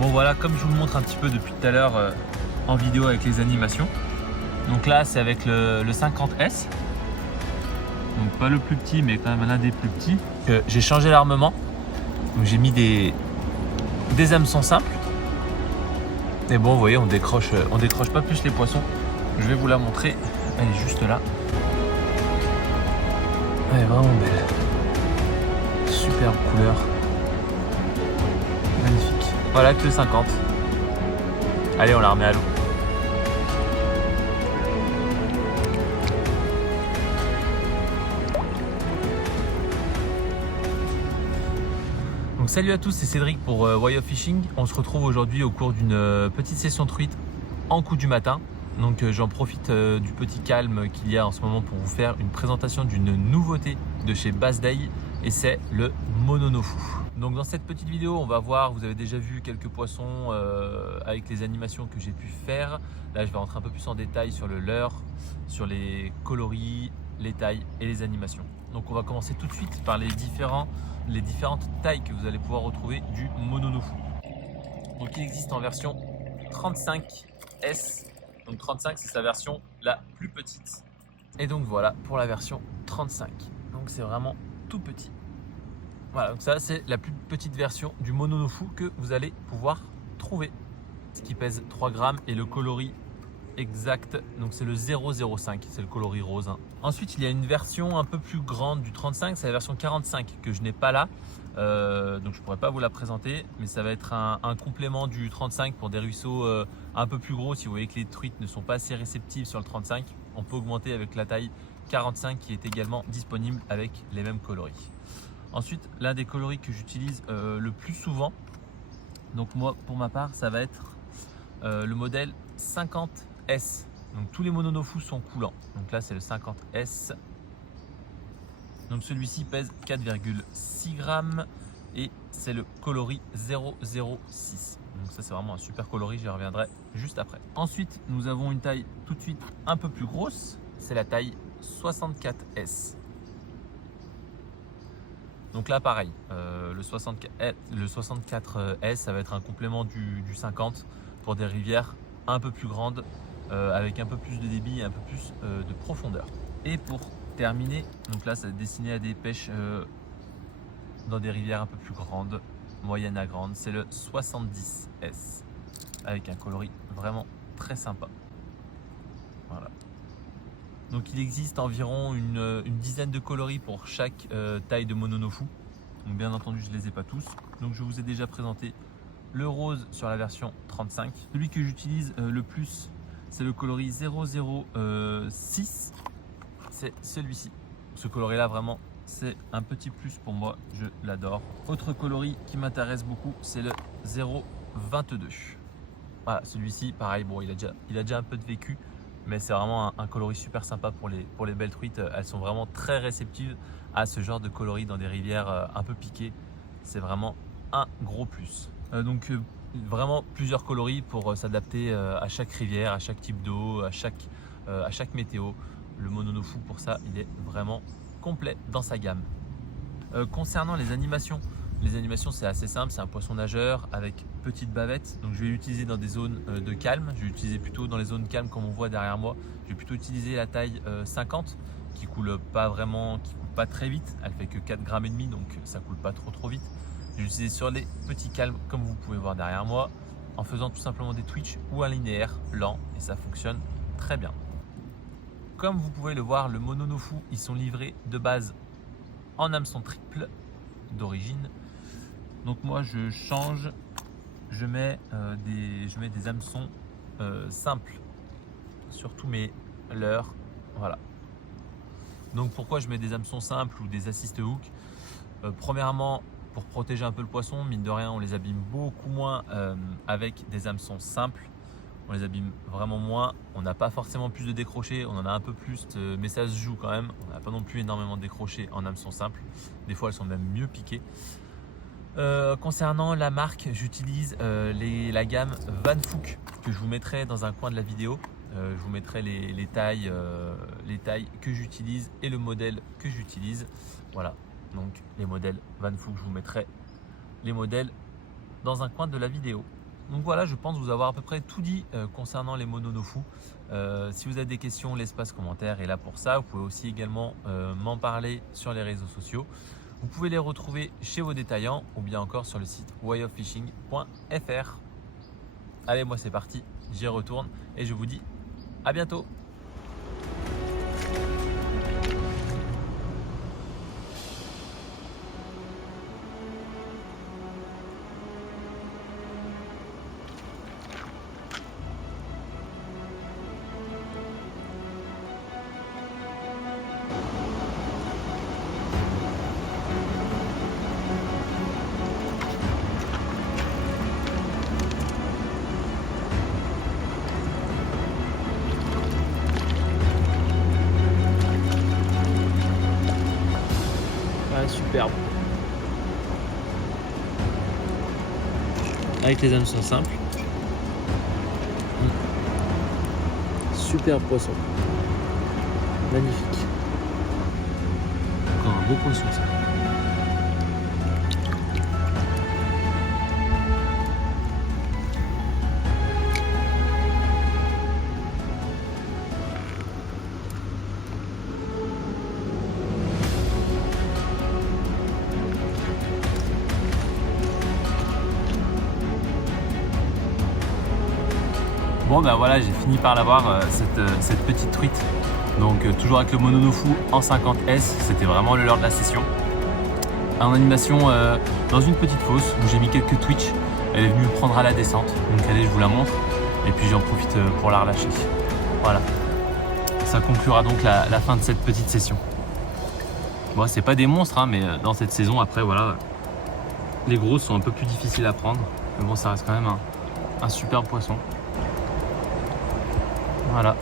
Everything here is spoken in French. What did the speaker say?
Bon voilà, comme je vous le montre un petit peu depuis tout à l'heure en vidéo avec les animations. Donc là c'est avec le 50S. Donc pas le plus petit mais quand même l'un des plus petits. J'ai changé l'armement. Donc j'ai mis des hameçons simples. Et bon vous voyez on décroche pas plus les poissons. Je vais vous la montrer. Elle est juste là. Elle est vraiment belle. Superbe couleur. Magnifique. Voilà que le 50. Allez, on la remet à l'eau. Donc salut à tous, c'est Cédric pour Way of Fishing. On se retrouve aujourd'hui au cours d'une petite session truite en coup du matin. Donc j'en profite du petit calme qu'il y a en ce moment pour vous faire une présentation d'une nouveauté de chez Bass Day et c'est le Mononofu. Donc dans cette petite vidéo on va voir, vous avez déjà vu quelques poissons avec les animations que j'ai pu faire. Là je vais rentrer un peu plus en détail sur le leurre, sur les coloris, les tailles et les animations. Donc on va commencer tout de suite par les différentes tailles que vous allez pouvoir retrouver du Mononofu. Donc il existe en version 35S. Donc 35 c'est sa version la plus petite. Et donc voilà pour la version 35. Donc c'est vraiment tout petit. Voilà, donc ça c'est la plus petite version du Mononofu que vous allez pouvoir trouver. Ce qui pèse 3 grammes et le coloris exact, donc c'est le 005, c'est le coloris rose. Hein. Ensuite il y a une version un peu plus grande du 35, c'est la version 45 que je n'ai pas là. Donc je pourrais pas vous la présenter, mais ça va être un complément du 35 pour des ruisseaux un peu plus gros. Si vous voyez que les truites ne sont pas assez réceptives sur le 35, on peut augmenter avec la taille 45 qui est également disponible avec les mêmes coloris. Ensuite, l'un des coloris que j'utilise le plus souvent, donc moi pour ma part ça va être le modèle 50S. Donc tous les Mononofu sont coulants. Donc là c'est le 50S. Donc celui-ci pèse 4,6 grammes et c'est le coloris 006. Donc ça c'est vraiment un super coloris, j'y reviendrai juste après. Ensuite nous avons une taille tout de suite un peu plus grosse, c'est la taille 64S. Donc là pareil, le 64S ça va être un complément du 50 pour des rivières un peu plus grandes avec un peu plus de débit et un peu plus de profondeur. Et pour terminer, donc là ça est destiné à des pêches dans des rivières un peu plus grandes, moyennes à grandes, c'est le 70S avec un coloris vraiment très sympa. Voilà. Donc il existe environ une dizaine de coloris pour chaque taille de Mononofu. Donc bien entendu je ne les ai pas tous. Donc je vous ai déjà présenté le rose sur la version 35. Celui que j'utilise le plus c'est le coloris 006. C'est celui-ci. Ce coloris là vraiment c'est un petit plus pour moi, je l'adore. Autre coloris qui m'intéresse beaucoup c'est le 022. Voilà, celui-ci pareil, bon il a déjà un peu de vécu. Mais c'est vraiment un coloris super sympa pour les belles truites. Elles sont vraiment très réceptives à ce genre de coloris dans des rivières un peu piquées. C'est vraiment un gros plus. Donc vraiment plusieurs coloris pour s'adapter à chaque rivière, à chaque type d'eau, à chaque météo. Le Mononofu pour ça, il est vraiment complet dans sa gamme. Concernant les animations c'est assez simple, c'est un poisson nageur avec petite bavette. Donc je vais l'utiliser dans des zones de calme. Je vais l'utiliser plutôt dans les zones calmes comme on voit derrière moi. Je vais plutôt utiliser la taille 50 qui coule pas vraiment, qui coule pas très vite. Elle fait que 4 grammes et demi donc ça coule pas trop vite. Je vais l'utiliser sur les petits calmes comme vous pouvez voir derrière moi en faisant tout simplement des twitch ou un linéaire lent et ça fonctionne très bien. Comme vous pouvez le voir, le Mononofu ils sont livrés de base en hameçon triple d'origine. Donc moi je change, je mets des hameçons simples sur tous mes leurres. Voilà. Donc pourquoi je mets des hameçons simples ou des assist hook? Premièrement pour protéger un peu le poisson, mine de rien on les abîme beaucoup moins avec des hameçons simples. On les abîme vraiment moins, on n'a pas forcément plus de décrochés, on en a un peu plus, mais ça se joue quand même. On n'a pas non plus énormément de décrochés en hameçon simple. Des fois elles sont même mieux piquées. Concernant la marque, j'utilise la gamme Van Fook que je vous mettrai dans un coin de la vidéo. Je vous mettrai les tailles que j'utilise et le modèle que j'utilise. Voilà, donc les modèles Van Fook, je vous mettrai les modèles dans un coin de la vidéo. Donc voilà, je pense vous avoir à peu près tout dit concernant les mononofu. Si vous avez des questions, l'espace commentaire est là pour ça. Vous pouvez aussi également m'en parler sur les réseaux sociaux. Vous pouvez les retrouver chez vos détaillants ou bien encore sur le site wayoffishing.fr. Allez, moi c'est parti, j'y retourne et je vous dis à bientôt. Superbe. Avec les hameçons simples. Super poisson. Magnifique. Encore un beau poisson ça. Bon ben voilà, j'ai fini par l'avoir cette petite truite. Donc toujours avec le mononofu en 50S, c'était vraiment le leurre de la session. En animation dans une petite fosse où j'ai mis quelques twitch. Elle est venue me prendre à la descente. Donc allez, je vous la montre. Et puis j'en profite pour la relâcher. Voilà. Ça conclura donc la fin de cette petite session. Bon, c'est pas des monstres, hein, mais dans cette saison, après voilà, les grosses sont un peu plus difficiles à prendre. Mais bon, ça reste quand même un super poisson. Voilà.